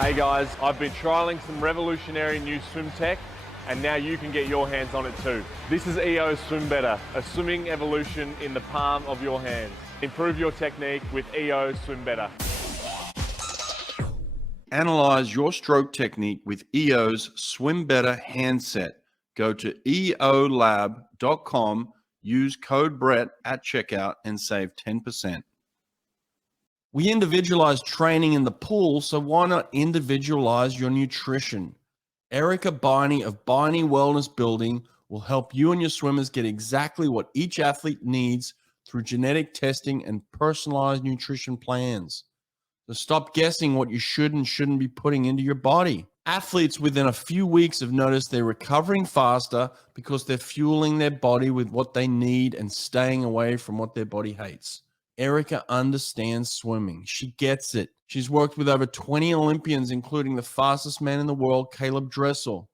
Hey guys, I've been trialling some revolutionary new swim tech and now you can get your hands on it too. This is EO Swim Better, a swimming evolution in the palm of your hands. Improve your technique with EO Swim Better. Analyze your stroke technique with EO's Swim Better handset. Go to eolab.com, use code Brett at checkout and save 10%. We individualize training in the pool, so why not individualize your nutrition? Erica Beine of Beine Wellness Building will help you and your swimmers get exactly what each athlete needs through genetic testing and personalized nutrition plans. So stop guessing what you should and shouldn't be putting into your body. Athletes within a few weeks have noticed they're recovering faster because they're fueling their body with what they need and staying away from what their body hates. Erica understands swimming. She gets it. She's worked with over 20 Olympians, including the fastest man in the world, Caleb Dressel.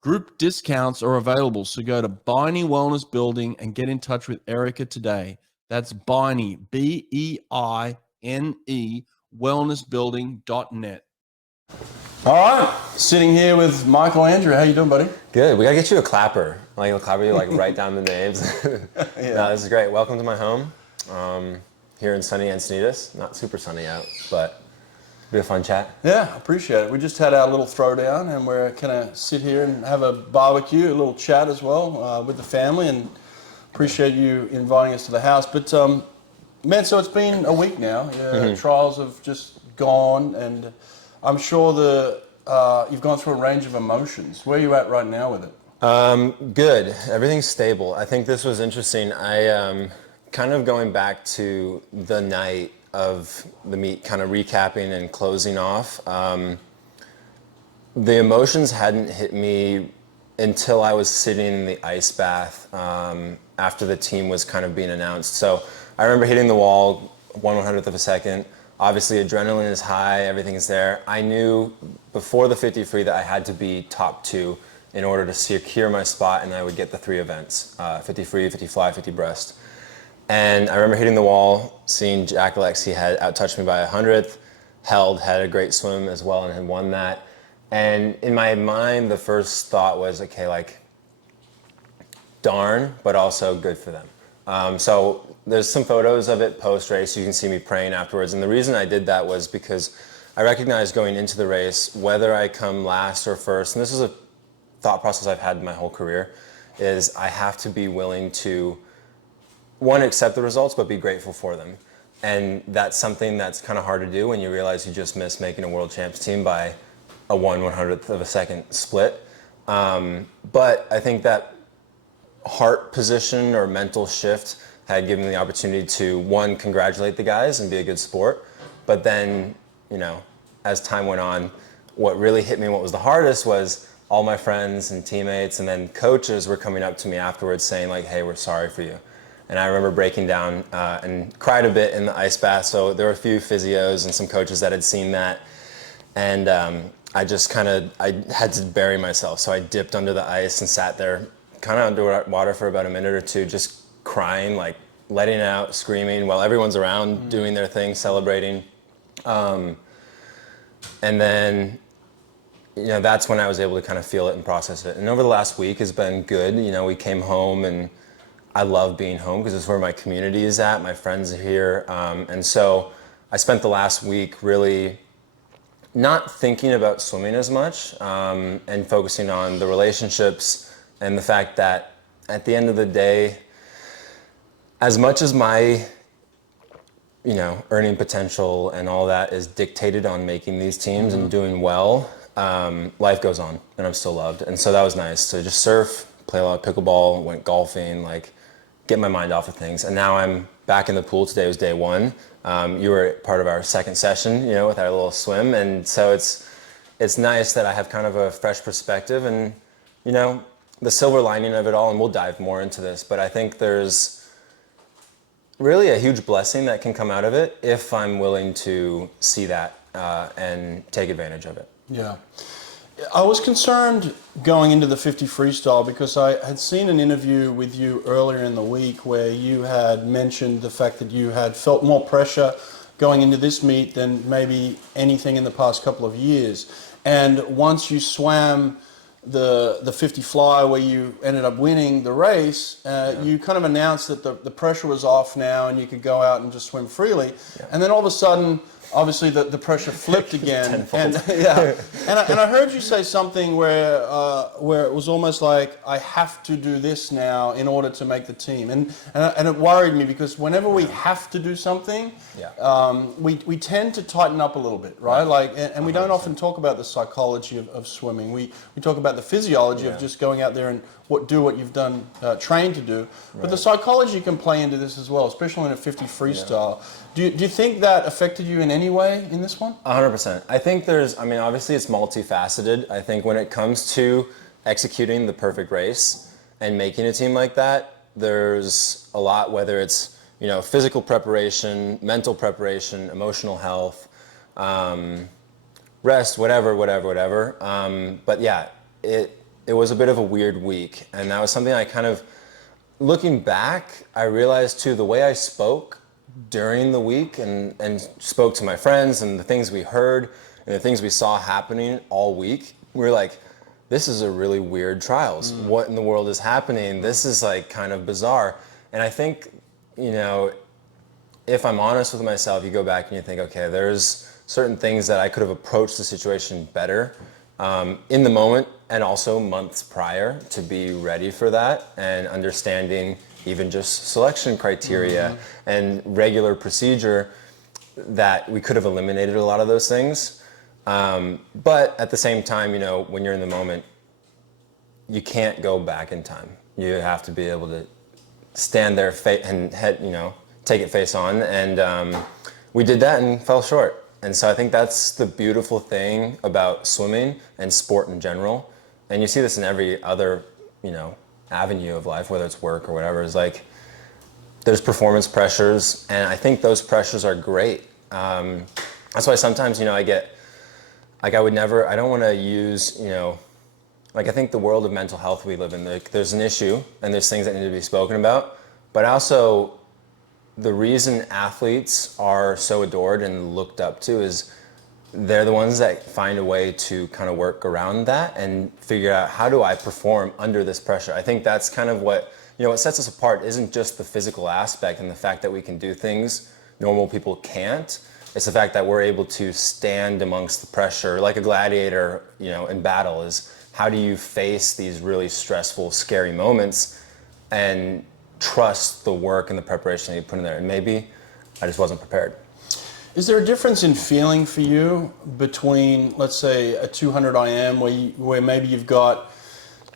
Group discounts are available, so go to Beine Wellness Building and get in touch with Erica today. That's Beine, B-E-I-N-E, wellnessbuilding.net. All right, sitting here with Michael Andrew. How you doing, buddy? Good. We gotta get you a clapper. Like a clapper, you like write down the names. Yeah. No, this is great. Welcome to my home. Here in sunny Encinitas. Not super sunny out, but it'll be a fun chat. Yeah, appreciate it. We just had our little throwdown and we're gonna sit here and have a barbecue, a little chat as well with the family, and appreciate you inviting us to the house. But man, so it's been a week now. Trials have just gone, and I'm sure you've gone through a range of emotions. Where are you at right now with it? Good. Everything's stable. I think this was interesting. I kind of going back to the night of the meet, kind of recapping and closing off. The emotions hadn't hit me until I was sitting in the ice bath after the team was kind of being announced. So I remember hitting the wall 1/100th of a second. Obviously adrenaline is high, everything is there. I knew before the 50 free that I had to be top 2 in order to secure my spot, and I would get the 3 events, 50 free, 50 fly, 50 breast. And I remember hitting the wall, seeing Jack Alexi had out-touched me by 100th, had a great swim as well and had won that. And in my mind, the first thought was, okay, like, darn, but also good for them. So there's some photos of it post-race. You can see me praying afterwards. And the reason I did that was because I recognized going into the race, whether I come last or first, and this is a thought process I've had my whole career, is I have to be willing to, one, accept the results, but be grateful for them. And that's something that's kind of hard to do when you realize you just missed making a world champs team by a 1/100th of a second split. But I think that heart position or mental shift had given me the opportunity to, one, congratulate the guys and be a good sport. But then, you know, as time went on, what really hit me and what was the hardest was all my friends and teammates and then coaches were coming up to me afterwards saying like, hey, we're sorry for you. And I remember breaking down and cried a bit in the ice bath. So there were a few physios and some coaches that had seen that. And I just I had to bury myself. So I dipped under the ice and sat there kind of underwater for about a minute or two, just crying, like letting out, screaming while everyone's around doing their thing, celebrating. And then, you know, that's when I was able to kind of feel it and process it. And over the last week has been good. You know, we came home and I love being home because it's where my community is at. My friends are here. And so I spent the last week really not thinking about swimming as much and focusing on the relationships and the fact that at the end of the day, as much as my, you know, earning potential and all that is dictated on making these teams and doing well, life goes on and I'm still loved. And so that was nice to just surf, play a lot of pickleball, went golfing, like get my mind off of things. And now I'm back in the pool. Today was day 1. You were part of our second session, you know, with our little swim. And so it's nice that I have kind of a fresh perspective and, you know, the silver lining of it all, and we'll dive more into this, but I think there's really a huge blessing that can come out of it if I'm willing to see that and take advantage of it. Yeah. I was concerned going into the 50 freestyle because I had seen an interview with you earlier in the week where you had mentioned the fact that you had felt more pressure going into this meet than maybe anything in the past couple of years. And once you swam the 50 fly where you ended up winning the race, you kind of announced that the pressure was off now and you could go out and just swim freely. Yeah. And then all of a sudden, obviously the pressure flipped again. And I heard you say something where it was almost like, I have to do this now in order to make the team. And it worried me because whenever we have to do something, we tend to tighten up a little bit, right? Like, and we don't often talk about the psychology of swimming. We talk about the physiology of just going out there and do what you've done, trained to do. But the psychology can play into this as well, especially in a 50 freestyle. Do you think that affected you in any way in this one? 100%. I think obviously it's multifaceted. I think when it comes to executing the perfect race and making a team like that, there's a lot, whether it's, physical preparation, mental preparation, emotional health, rest, whatever. But yeah, it was a bit of a weird week. And that was something I kind of, looking back, I realized too, the way I spoke during the week and spoke to my friends and the things we heard and the things we saw happening all week, we were like, this is a really weird trials. What in the world is happening? This is like kind of bizarre. And I think, if I'm honest with myself, you go back and you think, okay, there's certain things that I could have approached the situation better in the moment and also months prior to be ready for that and understanding even just selection criteria and regular procedure, that we could have eliminated a lot of those things. But at the same time, when you're in the moment, you can't go back in time. You have to be able to stand there and take it face on. And we did that and fell short. And so I think that's the beautiful thing about swimming and sport in general. And you see this in every other, avenue of life, whether it's work or whatever, is like there's performance pressures, and I think those pressures are great. That's why sometimes I get like I don't want to use like I think the world of mental health we live in, there's an issue and there's things that need to be spoken about, but also the reason athletes are so adored and looked up to is they're the ones that find a way to kind of work around that and figure out, how do I perform under this pressure? I think that's kind of what sets us apart isn't just the physical aspect and the fact that we can do things normal people can't. It's the fact that we're able to stand amongst the pressure like a gladiator, in battle. Is how do you face these really stressful, scary moments and trust the work and the preparation that you put in there? And maybe I just wasn't prepared. Is there a difference in feeling for you between, let's say, a 200 IM where maybe you've got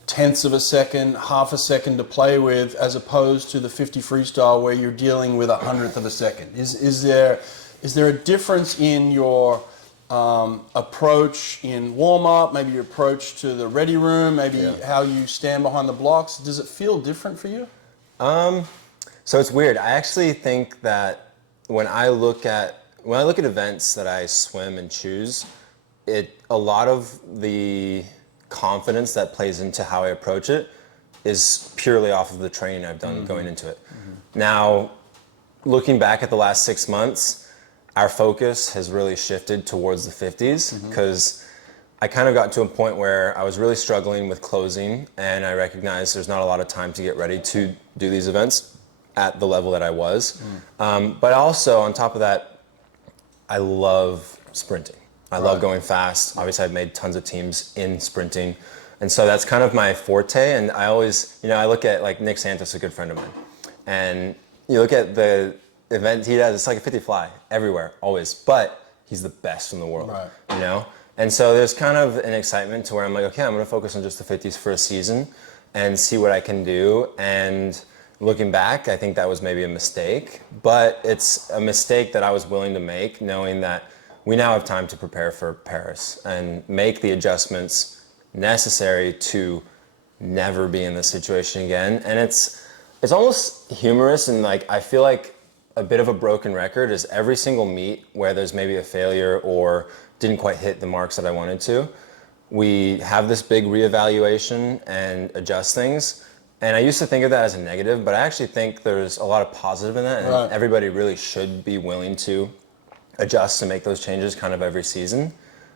tenths of a second, half a second to play with, as opposed to the 50 freestyle where you're dealing with 100th of a second? Is there a difference in your approach in warm-up, maybe your approach to the ready room, maybe how you stand behind the blocks? Does it feel different for you? So it's weird. I actually think that when I look at events that I swim and choose, a lot of the confidence that plays into how I approach it is purely off of the training I've done going into it. Now, looking back at the last 6 months, our focus has really shifted towards the 50s because I kind of got to a point where I was really struggling with closing, and I recognized there's not a lot of time to get ready to do these events at the level that I was. But also, on top of that, I love sprinting. I love going fast. Obviously, I've made tons of teams in sprinting. And so that's kind of my forte. And I always, I look at like Nick Santos, a good friend of mine. And you look at the event he does, it's like a 50 fly everywhere, always. But he's the best in the world, And so there's kind of an excitement to where I'm like, okay, I'm going to focus on just the 50s for a season and see what I can do. And looking back, I think that was maybe a mistake, but it's a mistake that I was willing to make, knowing that we now have time to prepare for Paris and make the adjustments necessary to never be in this situation again. And it's almost humorous, and like I feel like a bit of a broken record is every single meet where there's maybe a failure or didn't quite hit the marks that I wanted to, we have this big reevaluation and adjust things. And I used to think of that as a negative, but I actually think there's a lot of positive in that, and everybody really should be willing to adjust and make those changes kind of every season,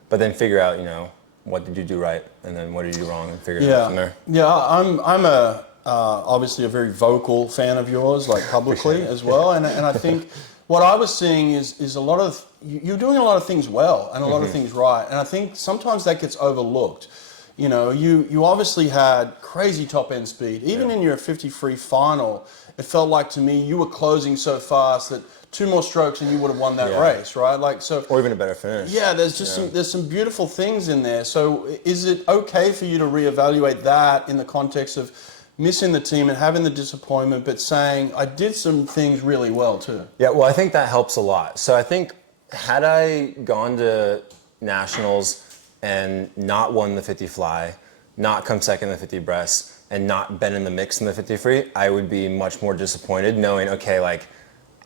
but then figure out, you know, what did you do right, and then what did you do wrong, and figure it out from there. Yeah, I'm a obviously a very vocal fan of yours, like publicly as well, and I think what I was seeing is a lot of you're doing a lot of things well and a lot of things right, and I think sometimes that gets overlooked. You know, you obviously had crazy top end speed, even in your 50 free final. It felt like to me you were closing so fast that 2 more strokes and you would have won that race, right? Like so, or even a better finish. Yeah, there's just there's some beautiful things in there. So is it okay for you to reevaluate that in the context of missing the team and having the disappointment, but saying I did some things really well too? Yeah, well, I think that helps a lot. So I think had I gone to nationals and not won the 50 fly, not come second in the 50 breast, and not been in the mix in the 50 free, I would be much more disappointed knowing, okay, like,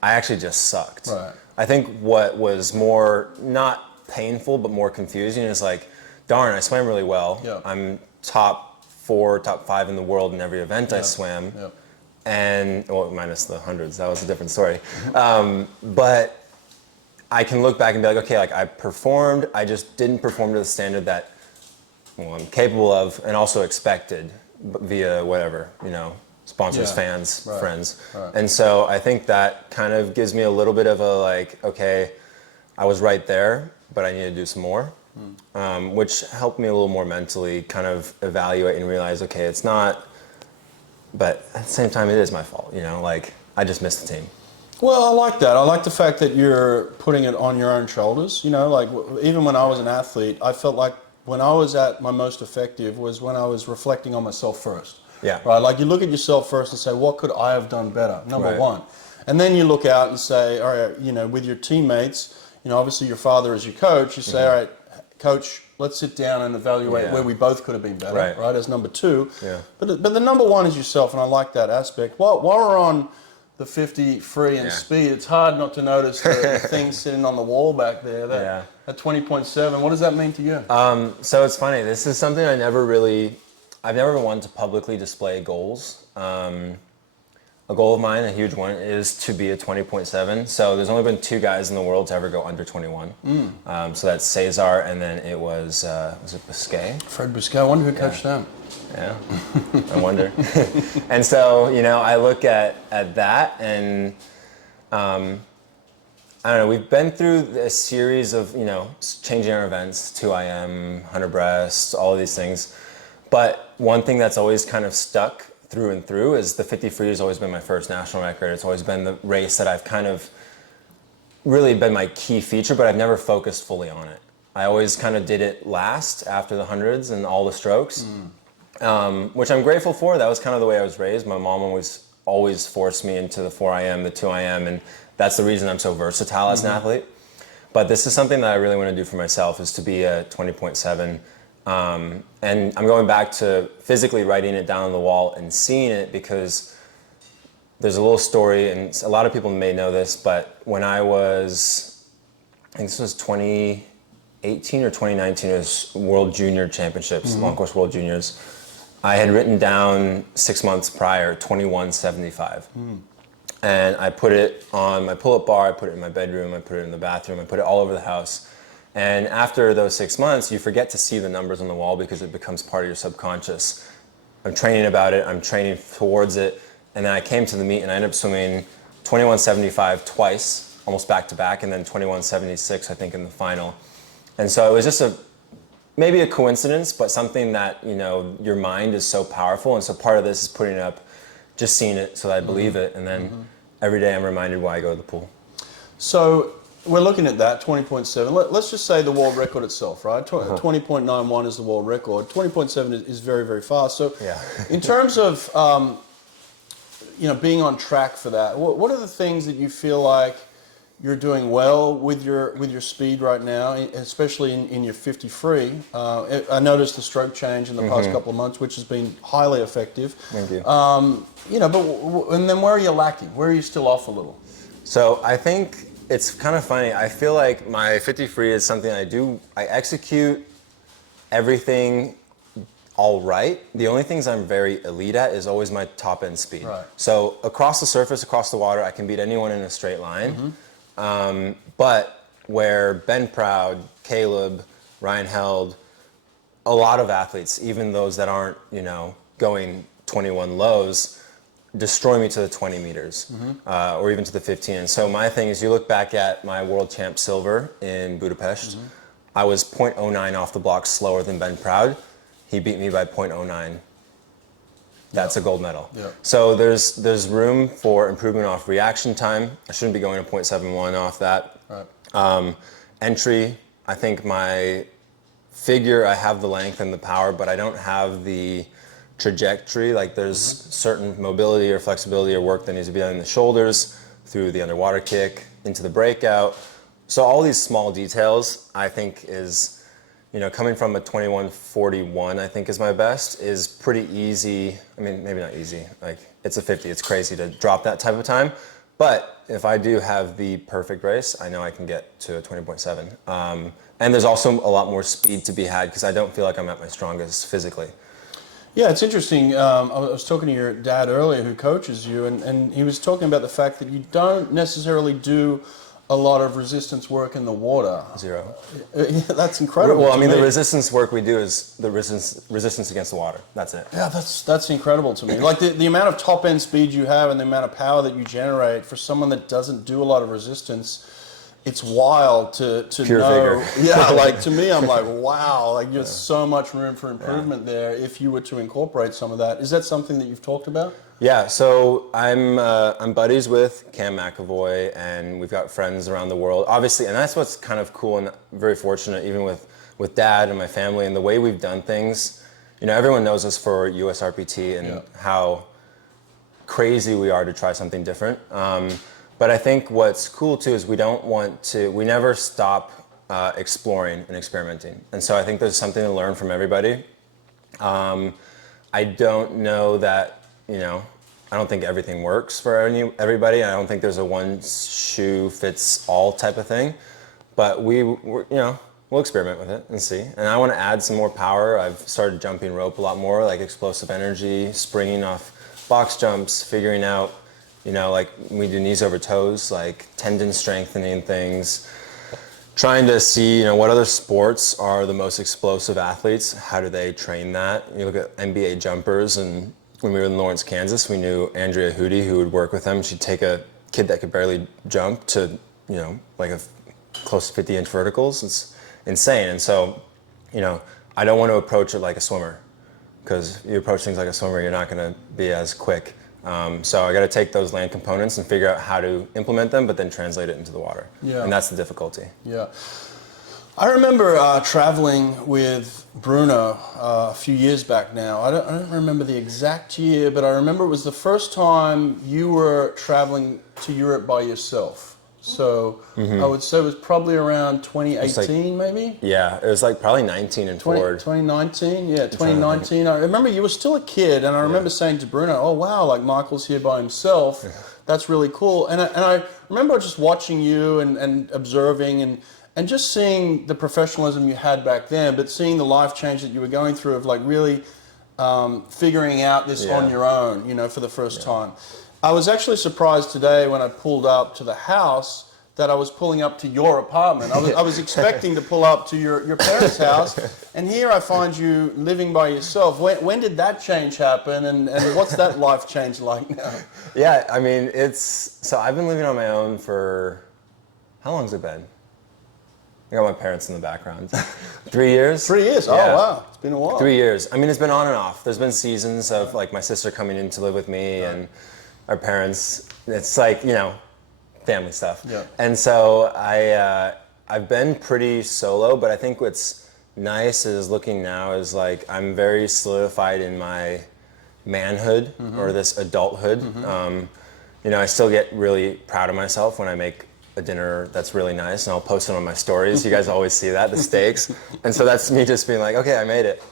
I actually just sucked. Right. I think what was more, not painful, but more confusing is like, darn, I swam really well. Yeah. I'm top 4, top 5 in the world in every event I swam. Yep. And, well, minus the hundreds, that was a different story. But I can look back and be like, okay, like I performed, I just didn't perform to the standard that I'm capable of and also expected via whatever, you know, sponsors, fans, friends. Right. And so I think that kind of gives me a little bit of a like, okay, I was right there, but I need to do some more, which helped me a little more mentally kind of evaluate and realize, okay, it's not, but at the same time, it is my fault, you know, like I just missed the team. Well, I like that. I like the fact that you're putting it on your own shoulders. You know, like even when I was an athlete, I felt like when I was at my most effective was when I was reflecting on myself first. Yeah. Right. Like you look at yourself first and say, what could I have done better? Number one. And then you look out and say, all right, you know, with your teammates, you know, obviously your father is your coach. You say, all right, coach, let's sit down and evaluate where we both could have been better. Right. As number two. Yeah. But the number one is yourself. And I like that aspect. While we're on the 50 free and speed, it's hard not to notice the thing sitting on the wall back there. That 20.7, what does that mean to you? So it's funny, this is something I've never been one to publicly display goals. A goal of mine, a huge one, is to be a 20.7. So there's only been 2 guys in the world to ever go under 21. So that's Cesar, and then it was it Busquet? Fred Busquet, I wonder who coached them. Yeah, I wonder. And so, you know, I look at that and I don't know, we've been through a series of, you know, changing our events, 2IM, 100 breasts, all of these things. But one thing that's always kind of stuck through and through is the 50 free has always been my first national record. It's always been the race that I've kind of really been my key feature, but I've never focused fully on it. I always kind of did it last after the hundreds and all the strokes. Which I'm grateful for. That was kind of the way I was raised. My mom always forced me into the 4IM, the 2IM, and that's the reason I'm so versatile as an athlete. But this is something that I really want to do for myself, is to be a 20.7. And I'm going back to physically writing it down on the wall and seeing it, because there's a little story, and a lot of people may know this, but when I think this was 2018 or 2019, it was World Junior Championships, long course World Juniors. I had written down 6 months prior, 21.75. And I put it on my pull-up bar, I put it in my bedroom, I put it in the bathroom, I put it all over the house. And after those 6 months, you forget to see the numbers on the wall because it becomes part of your subconscious. I'm training about it, I'm training towards it, and then I came to the meet and I ended up swimming 21.75 twice, almost back to back, and then 21.76, I think, in the final. And so it was just maybe a coincidence, but something that, you know, your mind is so powerful. And so part of this is putting it up, just seeing it so that I believe it. And then every day I'm reminded why I go to the pool. So we're looking at that, 20.7. Let's just say the world record itself, right? 20.91 is the world record. 20.7 is very, very fast. So in terms of, you know, being on track for that, what are the things that you feel like you're doing well with your speed right now, especially in your 50 free? I noticed the stroke change in the past couple of months, which has been highly effective. Thank you. You know, and then where are you lacking? Where are you still off a little? So I think it's kind of funny. I feel like my 50 free is something I execute everything all right. The only things I'm very elite at is always my top end speed. Right. So across the surface, across the water, I can beat anyone in a straight line. But where Ben Proud, Caleb, Ryan Held, a lot of athletes, even those that aren't, going 21 lows, destroy me to the 20 meters or even to the 15. And so my thing is, you look back at my world champ silver in Budapest, I was 0.09 off the block slower than Ben Proud. He beat me by 0.09. That's a gold medal. Yeah. So there's room for improvement off reaction time. I shouldn't be going to 0.71 off that. Right. Entry, I think my figure, I have the length and the power, but I don't have the trajectory. Like there's certain mobility or flexibility or work that needs to be done in the shoulders, through the underwater kick, into the breakout. So all these small details, I think is, coming from a 21:41, I think is my best, is pretty easy. I mean, maybe not easy, like it's a 50, it's crazy to drop that type of time. But if I do have the perfect race, I know I can get to a 20.7. And there's also a lot more speed to be had because I don't feel like I'm at my strongest physically. Yeah, it's interesting. I was talking to your dad earlier who coaches you, and he was talking about the fact that you don't necessarily do a lot of resistance work in the water. Zero. That's incredible. Well, I to mean, me. the resistance work we do is the resistance against the water. That's it. Yeah, that's incredible to me. Like the amount of top end speed you have and the amount of power that you generate for someone that doesn't do a lot of resistance, it's wild to Pure know. vigor. Yeah, like to me, I'm like, wow, like there's so much room for improvement there if you were to incorporate some of that. Is that something that you've talked about? Yeah, so I'm buddies with Cam McAvoy, and we've got friends around the world, obviously, and that's what's kind of cool and very fortunate, even with Dad and my family and the way we've done things. Everyone knows us for USRPT and how crazy we are to try something different. But I think what's cool too is we never stop exploring and experimenting. And so I think there's something to learn from everybody. I don't know that, I don't think everything works for everybody. I don't think there's a one shoe fits all type of thing, but we'll experiment with it and see. And I want to add some more power. I've started jumping rope a lot more, like explosive energy, springing off box jumps, figuring out, like we do knees over toes, like tendon strengthening things, trying to see, what other sports are the most explosive athletes, how do they train that? You look at NBA jumpers, and when we were in Lawrence, Kansas, we knew Andrea Hootie, who would work with them. She'd take a kid that could barely jump to, like a close to 50-inch verticals. It's insane. And so, I don't want to approach it like a swimmer, because you approach things like a swimmer, you're not going to be as quick. So I got to take those land components and figure out how to implement them, but then translate it into the water. Yeah. And that's the difficulty. Yeah. I remember traveling with Bruno a few years back now. I don't remember the exact year, but I remember it was the first time you were traveling to Europe by yourself. So I would say it was probably around 2018, maybe? Yeah, it was like probably 19 and forward. 2019, yeah, 2019. I remember you were still a kid, and I remember saying to Bruno, oh, wow, like Michael's here by himself. That's really cool. And I remember just watching you and observing and just seeing the professionalism you had back then, but seeing the life change that you were going through of like really figuring out this on your own, for the first time. I was actually surprised today when I pulled up to the house that I was pulling up to your apartment. I was expecting to pull up to your parents' house, and here I find you living by yourself. When did that change happen, and what's that life change like now? Yeah, I mean, so I've been living on my own for, how long's it been? I got my parents in the background. 3 years? 3 years? Yeah. Oh, wow. It's been a while. 3 years. I mean, it's been on and off. There's been seasons of like my sister coming in to live with me and our parents. It's like, family stuff. Yeah. And so I've been pretty solo, but I think what's nice is looking now is like I'm very solidified in my manhood or this adulthood. I still get really proud of myself when I make a dinner that's really nice, and I'll post it on my stories. You guys always see that, the steaks. And so that's me just being like, okay, I made it.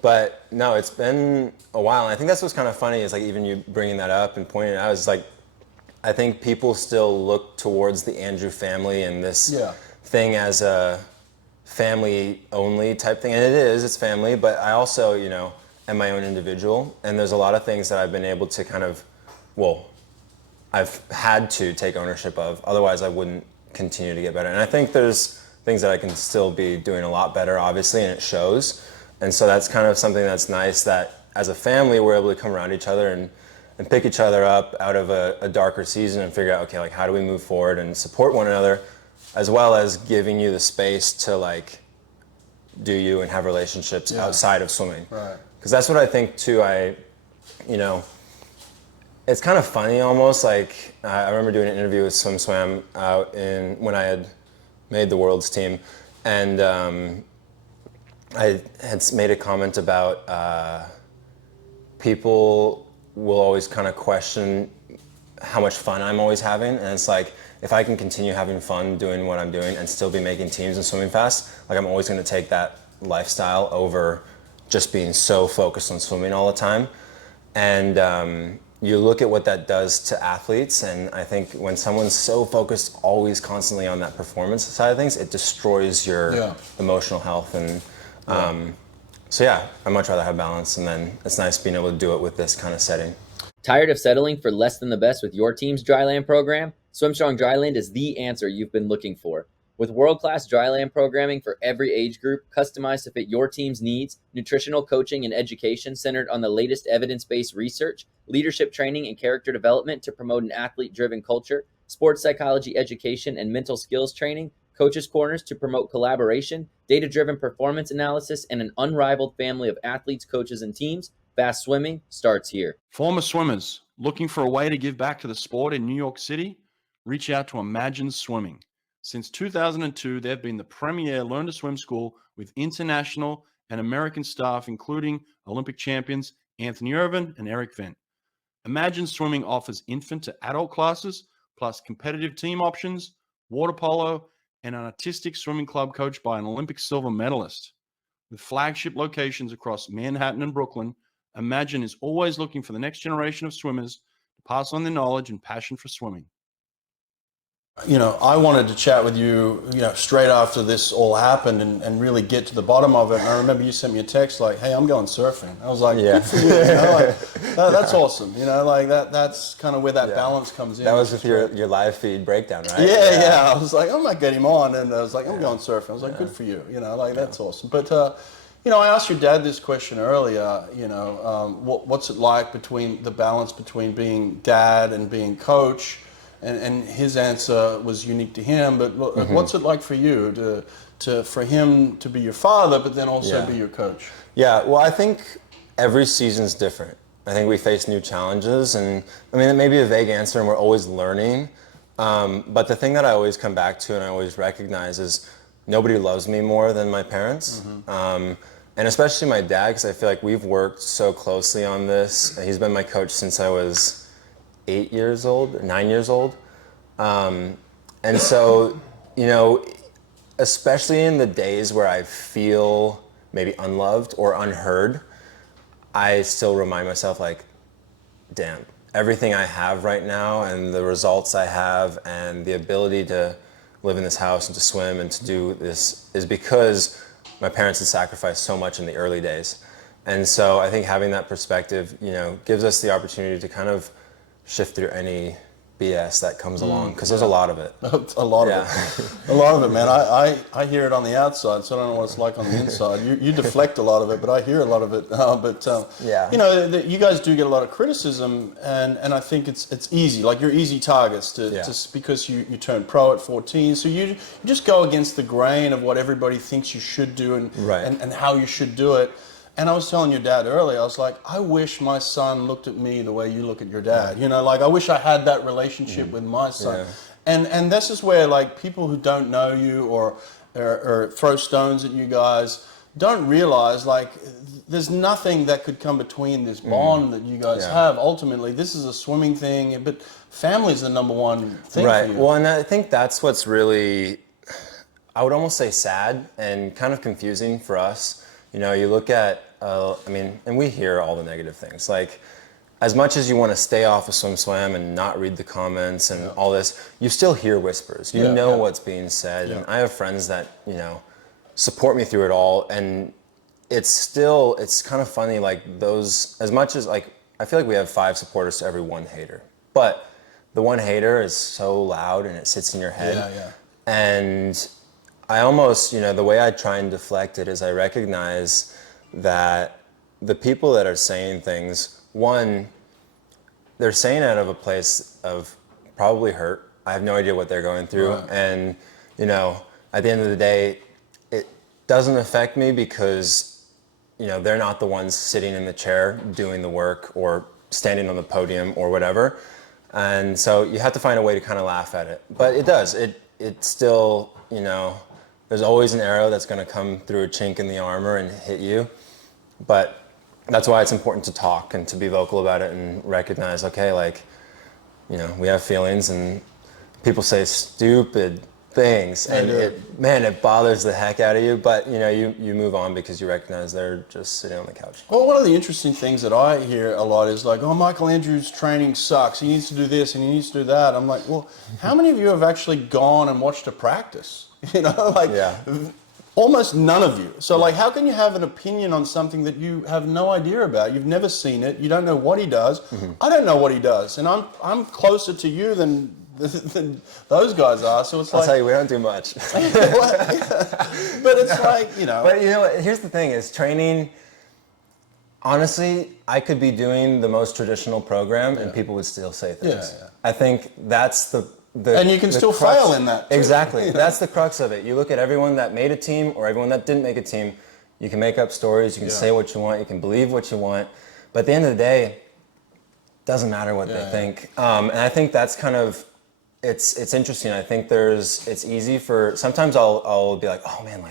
But no, it's been a while. And I think that's what's kind of funny is like even you bringing that up and pointing it out is like, I think people still look towards the Andrew family and this thing as a family only type thing. And it is, it's family, but I also, am my own individual. And there's a lot of things that I've been able to kind of, I've had to take ownership of. Otherwise, I wouldn't continue to get better. And I think there's things that I can still be doing a lot better, obviously, and it shows. And so that's kind of something that's nice, that as a family, we're able to come around each other and pick each other up out of a darker season and figure out, okay, like, how do we move forward and support one another, as well as giving you the space to, like, do you and have relationships outside of swimming. Right. Because that's what I think too. It's kind of funny almost. Like, I remember doing an interview with SwimSwam out when I had made the world's team, and I had made a comment about people will always kind of question how much fun I'm always having, and it's like, if I can continue having fun doing what I'm doing and still be making teams and swimming fast, like, I'm always going to take that lifestyle over just being so focused on swimming all the time. And you look at what that does to athletes, and I think when someone's so focused always constantly on that performance side of things, it destroys your emotional health. And so yeah, I'd much rather have balance, and then it's nice being able to do it with this kind of setting. Tired of settling for less than the best with your team's Dryland program? SwimStrong Dryland is the answer you've been looking for. With world-class Dryland programming for every age group, customized to fit your team's needs, nutritional coaching and education centered on the latest evidence-based research, leadership training and character development to promote an athlete-driven culture, sports psychology education and mental skills training, coaches' corners to promote collaboration, data-driven performance analysis, and an unrivaled family of athletes, coaches, and teams, Fast Swimming starts here. Former swimmers looking for a way to give back to the sport in New York City? Reach out to Imagine Swimming. Since 2002, they've been the premier Learn to Swim school with international and American staff, including Olympic champions Anthony Irvin and Eric Beine. Imagine Swimming offers infant to adult classes, plus competitive team options, water polo, and an artistic swimming club coached by an Olympic silver medalist. With flagship locations across Manhattan and Brooklyn, Imagine is always looking for the next generation of swimmers to pass on their knowledge and passion for swimming. I wanted to chat with you, straight after this all happened and really get to the bottom of it. And I remember you sent me a text like, hey, I'm going surfing. I was like, good for you. That's awesome. That's kind of where that balance comes in. That was with your live feed breakdown, right? Yeah. I was like, I might get him on. And I was like, I'm going surfing. I was like, good for you. That's awesome. But, I asked your dad this question earlier, what's it like between the balance between being dad and being coach? And his answer was unique to him, but what's it like for you for him to be your father, but then also be your coach? Yeah, well, I think every season's different. I think we face new challenges, and I mean, it may be a vague answer, and we're always learning. But the thing that I always come back to and I always recognize is nobody loves me more than my parents. And especially my dad, because I feel like we've worked so closely on this. He's been my coach since I was 9 years old. And so, especially in the days where I feel maybe unloved or unheard, I still remind myself, like, damn, everything I have right now and the results I have and the ability to live in this house and to swim and to do this is because my parents had sacrificed so much in the early days. And so I think having that perspective, gives us the opportunity to kind of shift through any BS that comes along, because there's a lot of it. A lot of it, man. I hear it on the outside, so I don't know what it's like on the inside. You deflect a lot of it, but I hear a lot of it. You guys do get a lot of criticism, and I think it's easy. Like, you're easy targets because you turned pro at 14, so you just go against the grain of what everybody thinks you should do and how you should do it. And I was telling your dad earlier, I was like, I wish my son looked at me the way you look at your dad. I wish I had that relationship with my son. And this is where, like, people who don't know you or throw stones at you guys don't realize, like, there's nothing that could come between this bond that you guys have. Ultimately, this is a swimming thing, but family's the number one thing for you. Well, and I think that's what's really, I would almost say, sad and kind of confusing for us. You look at, and we hear all the negative things. Like, as much as you want to stay off of SwimSwam and not read the comments and all this, you still hear whispers. You know what's being said. And I have friends that, support me through it all. And it's kind of funny, like, those, as much as, like, I feel like we have 5 supporters to every 1 hater. But the 1 hater is so loud and it sits in your head. And I almost, the way I try and deflect it is I recognize that the people that are saying things, one, they're saying it out of a place of probably hurt. I have no idea what they're going through. Right. And, at the end of the day, it doesn't affect me because, they're not the ones sitting in the chair doing the work or standing on the podium or whatever. And so you have to find a way to kind of laugh at it. But it does. It still, there's always an arrow that's going to come through a chink in the armor and hit you. But that's why it's important to talk and to be vocal about it and recognize, okay, we have feelings and people say stupid things and it bothers the heck out of you, but you move on because you recognize they're just sitting on the couch. Well, one of the interesting things that I hear a lot is like, oh, Michael Andrews' training sucks. He needs to do this and he needs to do that. I'm like, well, how many of you have actually gone and watched a practice? Almost none of you. So how can you have an opinion on something that you have no idea about? You've never seen it. You don't know what he does. Mm-hmm. I don't know what he does. And I'm closer to you than those guys are. So it's I'll tell you, we don't do much. But it's But here's the thing is training, honestly, I could be doing the most traditional program and people would still say things. Yeah. I think that's the and you can still crux. fail in that too. Exactly. That's the crux of it. You look at everyone that made a team or everyone that didn't make a team, you can make up stories, you can say what you want, you can believe what you want, but at the end of the day, it doesn't matter what they think. And I think that's kind of, it's interesting. I think it's easy for, sometimes I'll be like, oh man,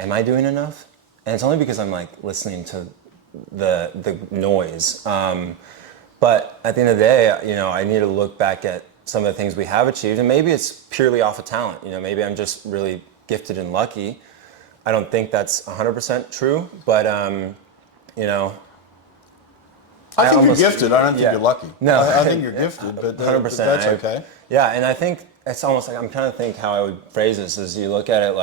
am I doing enough? And it's only because I'm listening to the noise. But at the end of the day, I need to look back at some of the things we have achieved, and maybe it's purely off of talent. Maybe I'm just really gifted and lucky. I don't think that's 100% true, but I think you're gifted. I don't think you're lucky. No, I think you're gifted, but 100%. That's okay. Yeah, and I think it's almost I'm trying to think how I would phrase this. Is you look at it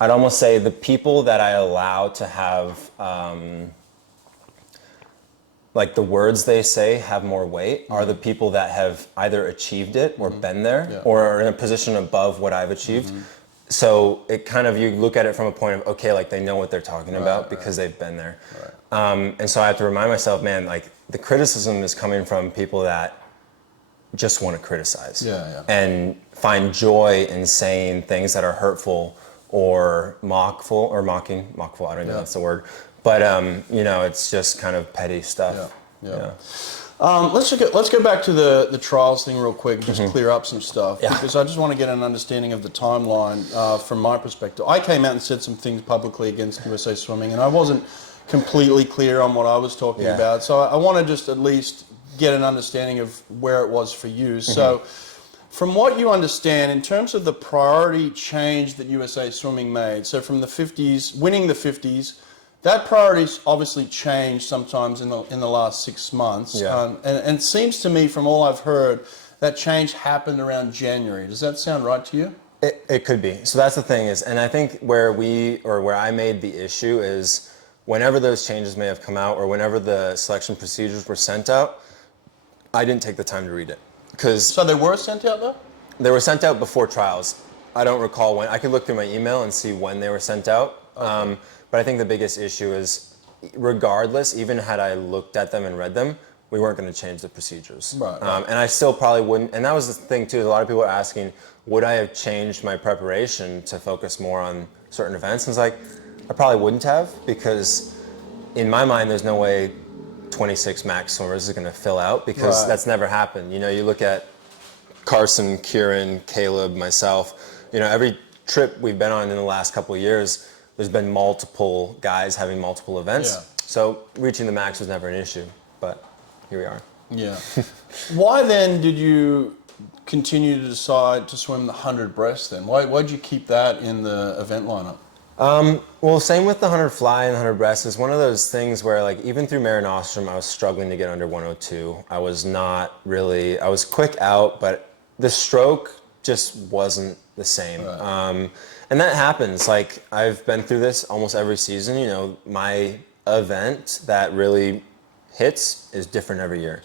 I'd almost say the people that I allow to have. The words they say have more weight are the people that have either achieved it or been there or are in a position above what I've achieved. So it kind of, you look at it from a point of, okay, they know what they're talking about because they've been there. Right. And so I have to remind myself, man, the criticism is coming from people that just want to criticize and find joy in saying things that are hurtful or mocking, I don't know if that's the word. But it's just kind of petty stuff. Let's go back to the trials thing real quick and just clear up some stuff because I just want to get an understanding of the timeline from my perspective. I came out and said some things publicly against USA Swimming, and I wasn't completely clear on what I was talking about. So I want to just at least get an understanding of where it was for you. So from what you understand, in terms of the priority change that USA Swimming made, so from the 50s, winning the 50s, that priority's obviously changed sometimes in the last 6 months. And it seems to me, from all I've heard, that change happened around January. Does that sound right to you? It could be. So that's the thing is, and I think where I made the issue is whenever those changes may have come out or whenever the selection procedures were sent out, I didn't take the time to read it. So they were sent out though? They were sent out before trials. I don't recall when. I could look through my email and see when they were sent out. Okay. But I think the biggest issue is, regardless, even had I looked at them and read them, we weren't going to change the procedures. Right. And I still probably wouldn't. And that was the thing too. A lot of people are asking, would I have changed my preparation to focus more on certain events? And it's I probably wouldn't have, because in my mind, there's no way 26 max swimmers is going to fill out, because that's never happened. You look at Carson, Kieran, Caleb, myself, every trip we've been on in the last couple of years, there's been multiple guys having multiple events. So reaching the max was never an issue, but here we are. Yeah. Why then did you continue to decide to swim the 100 breast then? Why'd you keep that in the event lineup? Well, same with the 100 fly and the 100 breast. It's one of those things where even through Mare Nostrum, I was struggling to get under 102. I was quick out, but the stroke just wasn't the same. Right. And that happens. I've been through this almost every season. My event that really hits is different every year.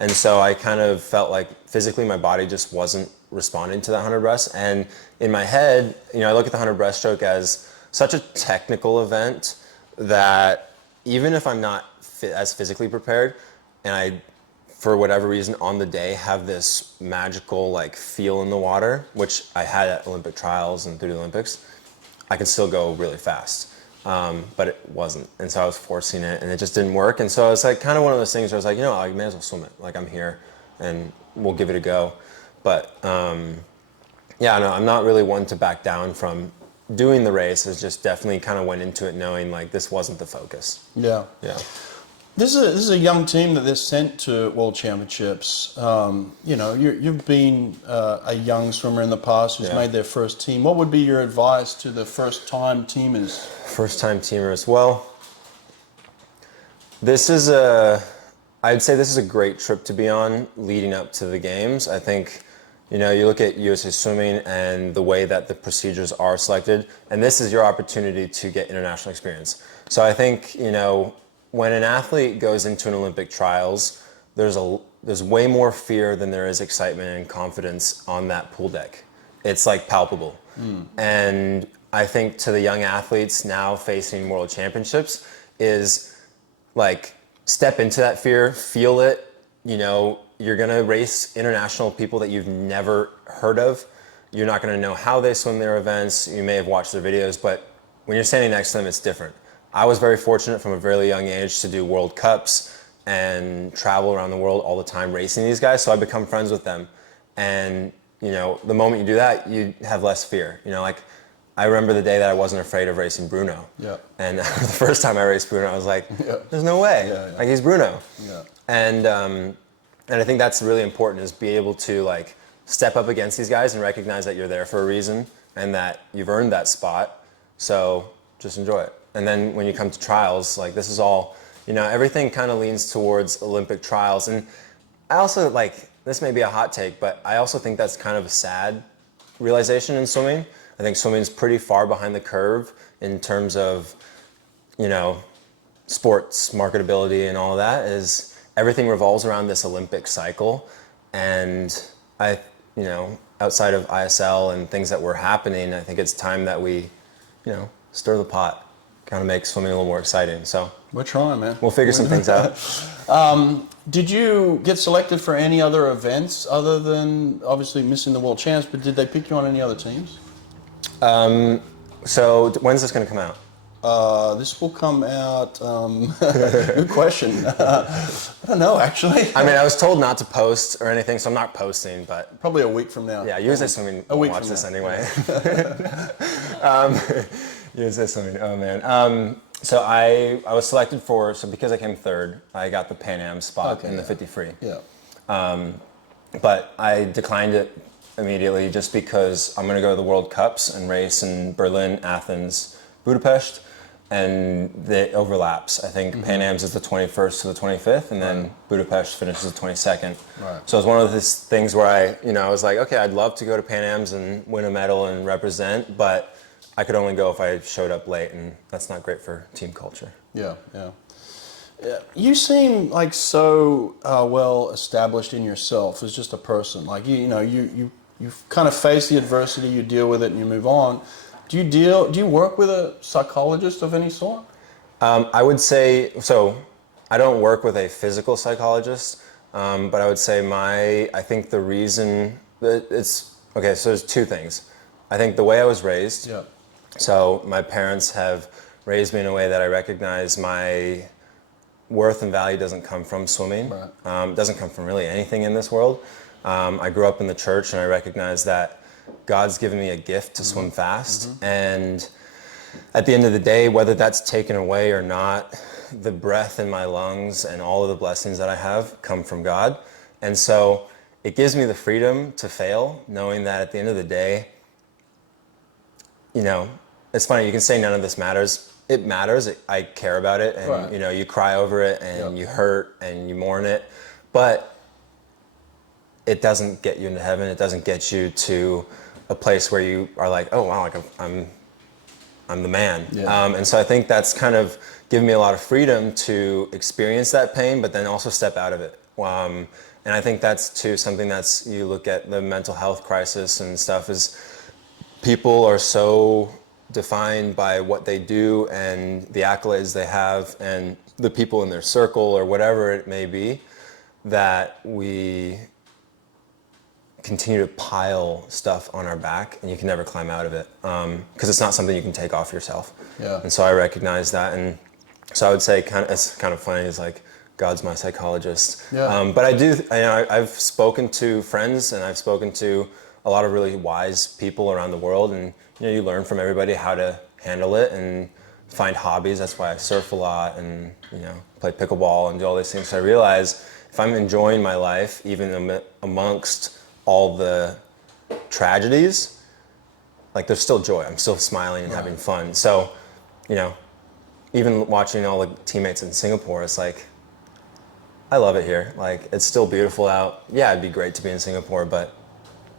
And so I kind of felt like physically my body just wasn't responding to that 100 breast. And in my head, I look at the 100 breaststroke as such a technical event that even if I'm not as physically prepared, and I, for whatever reason, on the day have this magical like feel in the water, which I had at Olympic trials and through the Olympics, I can still go really fast. But it wasn't. And so I was forcing it and it just didn't work. And so it's like kind of one of those things where I was like, I may as well swim it. Like I'm here and we'll give it a go. But yeah, no, I'm not really one to back down from doing the race. It's just definitely kind of went into it knowing like this wasn't the focus. Yeah. Yeah. This is a young team that they're sent to World Championships. You've been a young swimmer in the past who's made their first team. What would be your advice to the first-time teamers? First-time teamers. Well, I'd say this is a great trip to be on leading up to the games. I think, you look at USA Swimming and the way that the procedures are selected, and this is your opportunity to get international experience. So I think, when an athlete goes into an Olympic trials, there's way more fear than there is excitement and confidence on that pool deck. It's like palpable. And I think to the young athletes now facing world championships is like step into that fear, feel it. You're gonna race international people that you've never heard of. You're not gonna know how they swim their events. You may have watched their videos, but when you're standing next to them, it's different. I was very fortunate from a very young age to do World Cups and travel around the world all the time racing these guys. So I become friends with them. And, the moment you do that, you have less fear. Like I remember the day that I wasn't afraid of racing Bruno. Yeah. And the first time I raced Bruno, I was like, there's no way. Yeah. Like he's Bruno. Yeah. And I think that's really important is be able to like step up against these guys and recognize that you're there for a reason and that you've earned that spot. So just enjoy it. And then when you come to trials, like this is all, everything kind of leans towards Olympic trials. And I also this may be a hot take, but I also think that's kind of a sad realization in swimming. I think swimming is pretty far behind the curve in terms of, sports marketability and all of that is everything revolves around this Olympic cycle. And outside of ISL and things that were happening, I think it's time that we, stir the pot. Kind of make swimming a little more exciting. So we're trying, man. We'll figure some things out. Did you get selected for any other events other than obviously missing the World Champs? But did they pick you on any other teams? So when's this going to come out? This will come out. Good question. I don't know, actually. I mean, I was told not to post or anything, so I'm not posting. But probably a week from now. Yeah, USA Swimming won't watch this anyway. USA Swimming. Oh man. So I was selected so because I came third, I got the Pan Am spot in the 50 free. Yeah. But I declined it immediately just because I'm going to go to the World Cups and race in Berlin, Athens, Budapest, and it overlaps. I think Pan Am's is the 21st to the 25th, and then Budapest finishes the 22nd. Right. So it's one of these things where I was like, okay, I'd love to go to Pan Am's and win a medal and represent, but I could only go if I showed up late, and that's not great for team culture. Yeah. You seem like so well established in yourself as just a person. Like you kind of face the adversity, you deal with it, and you move on. Do you work with a psychologist of any sort? I would say so. I don't work with a physical psychologist, but I would say I think the reason that it's okay. So there's two things. I think the way I was raised. Yeah. So my parents have raised me in a way that I recognize my worth and value doesn't come from swimming. Right. Doesn't come from really anything in this world. I grew up in the church and I recognize that God's given me a gift to swim fast. And at the end of the day, whether that's taken away or not, the breath in my lungs and all of the blessings that I have come from God. And so it gives me the freedom to fail, knowing that at the end of the day, it's funny, you can say none of this matters. It matters. I care about it. And, right. You cry over it and you hurt and you mourn it. But it doesn't get you into heaven. It doesn't get you to a place where you are like, oh, wow, like I'm the man. Yeah. And so I think that's kind of given me a lot of freedom to experience that pain, but then also step out of it. And I think that's too something that's, you look at the mental health crisis and stuff, is people are so defined by what they do and the accolades they have and the people in their circle or whatever it may be, that we continue to pile stuff on our back and you can never climb out of it, because it's not something you can take off yourself. Yeah. And so I recognize that, and so I would say it's kind of funny, it's like God's my psychologist. Yeah. But I've spoken to friends and I've spoken to a lot of really wise people around the world, and you learn from everybody how to handle it and find hobbies. That's why I surf a lot and play pickleball and do all these things. So I realize if I'm enjoying my life, even amongst all the tragedies, like there's still joy. I'm still smiling and having fun. So, even watching all the teammates in Singapore, it's like, I love it here. Like, it's still beautiful out. Yeah, it'd be great to be in Singapore, but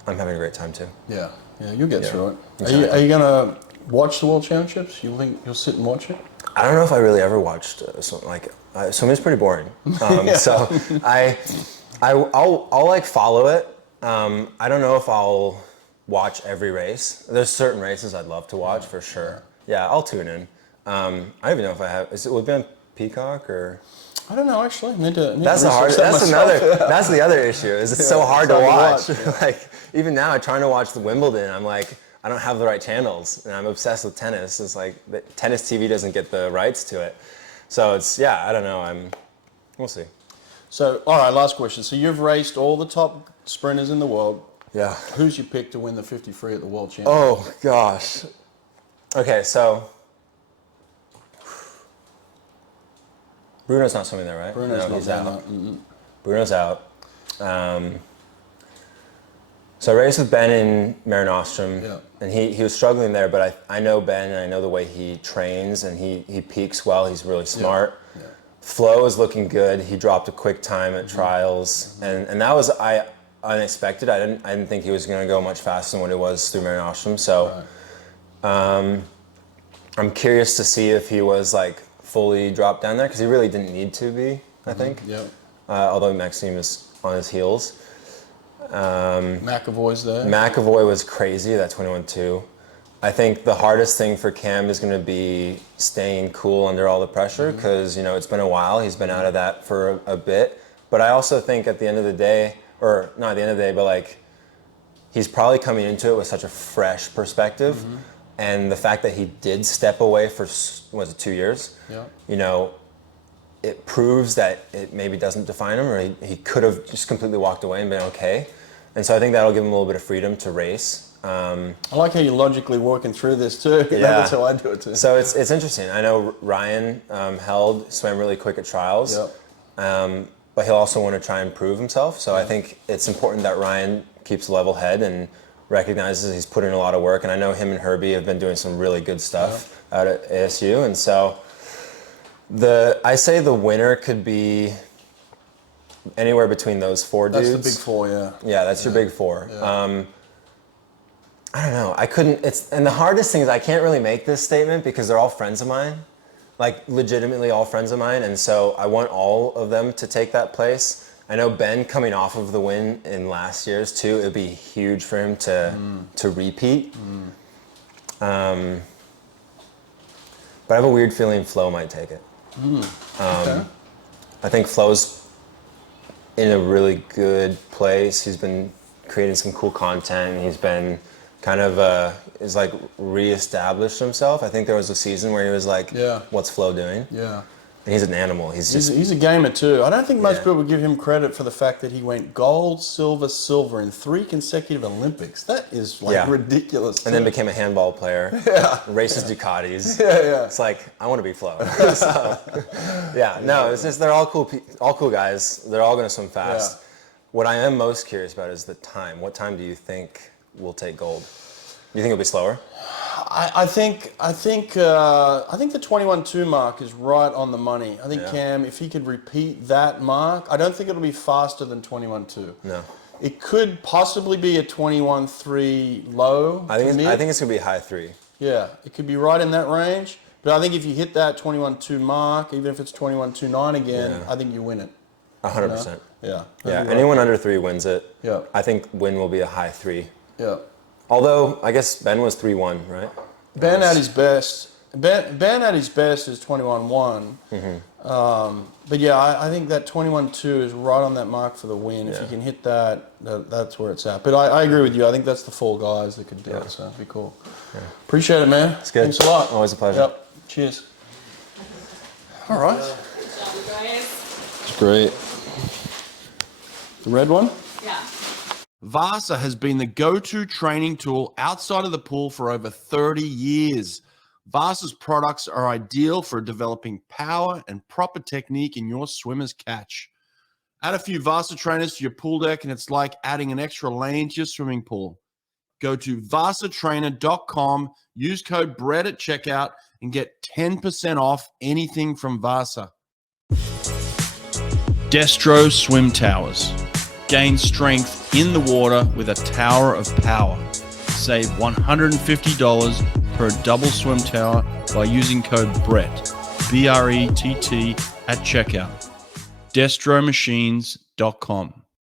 I'm having a great time too. Yeah, you'll get through it. Exactly. Are you gonna watch the World Championships? You think you'll sit and watch it? I don't know if I really ever watched swimming's pretty boring. So I'll like follow it. I don't know if I'll watch every race. There's certain races I'd love to watch for sure. Yeah, I'll tune in. I don't even know if I have. Will it be on Peacock or? I don't know actually. That's the hard. That's the other issue. Is it's so hard to watch. Like even now, I'm trying to watch the Wimbledon. I'm like, I don't have the right channels, and I'm obsessed with tennis. It's like the tennis TV doesn't get the rights to it. So I don't know. We'll see. So all right, last question. So you've raced all the top sprinters in the world. Yeah. Who's your pick to win the 50 free at the World Championship? Oh gosh. Okay, so Bruno's not swimming there, right? Bruno's he's not out. Mm-hmm. Bruno's out. So I raced with Ben in Mare Nostrum, and he was struggling there, but I know Ben and I know the way he trains, and he peaks well. He's really smart. Yeah. Yeah. Flow is looking good. He dropped a quick time at trials, and that was unexpected. I didn't think he was going to go much faster than what it was through Mare Nostrum. So I'm curious to see if he was like fully dropped down there, because he really didn't need to be, I think. Yeah. Although Maxime is on his heels. McAvoy's there. McAvoy was crazy, that 21.2. I think the hardest thing for Cam is going to be staying cool under all the pressure, because it's been a while. He's been out of that for a bit. But I also think at the end of the day, or not at the end of the day, but like he's probably coming into it with such a fresh perspective. And the fact that he did step away for, was it 2 years? Yeah. It proves that it maybe doesn't define him, or he could have just completely walked away and been okay. And so I think that'll give him a little bit of freedom to race. I like how you're logically working through this too. Yeah. That's how I do it too. So it's interesting. I know Ryan swam really quick at trials, but he'll also want to try and prove himself. So I think it's important that Ryan keeps a level head and recognizes he's put in a lot of work. And I know him and Herbie have been doing some really good stuff out at ASU. And so I say the winner could be anywhere between those four dudes. That's the big four, yeah. Yeah, that's your big four. Yeah. I don't know. And the hardest thing is I can't really make this statement because they're all friends of mine, like legitimately all friends of mine. And so I want all of them to take that place. I know Ben coming off of the win in last year's too, it'd be huge for him to repeat. But I have a weird feeling Flo might take it. Okay. I think Flo's in a really good place. He's been creating some cool content. He's been kind of is like reestablished himself. I think there was a season where he was like, what's Flo doing? Yeah. And he's an animal. He's a gamer too. I don't think most people give him credit for the fact that he went gold, silver, silver in 3 consecutive Olympics. That is like ridiculous. And then became a handball player. Races Ducatis. It's like, I want to be Flo. So, it's just they're all cool guys. They're all going to swim fast. What I am most curious about is the time. What time do you think will take gold? Do you think it'll be slower? I think the 21.2 mark is right on the money. I think Cam, if he could repeat that mark, I don't think it'll be faster than 21.2. No. It could possibly be a 21.3 low. I think it's gonna be high 3. Yeah, it could be right in that range. But I think if you hit that 21.2 mark, even if it's 21.29 again, I think you win it. 100%. Yeah. Yeah, anyone under 3 wins it. Yeah. I think win will be a high 3. Yeah. Although, I guess Ben was 3-1, right? Ben at his best. Ben at his best is 21-1. But yeah, I think that 21-2 is right on that mark for the win. If you can hit that, that's where it's at. But I agree with you. I think that's the 4 guys that could do it. So it'd be cool. Yeah. Appreciate it, man. It's good. Thanks a lot. Always a pleasure. Yep. Cheers. All right. Good job, you guys. It's great. The red one? Yeah. Vasa has been the go-to training tool outside of the pool for over 30 years. Vasa's products are ideal for developing power and proper technique in your swimmer's catch. Add a few Vasa trainers to your pool deck and it's like adding an extra lane to your swimming pool. Go to vasatrainer.com, use code BRETT at checkout and get 10% off anything from Vasa. Destro Swim Towers. Gain strength in the water with a tower of power. Save $150 per double swim tower by using code BRETT, B-R-E-T-T, at checkout. DestroMachines.com.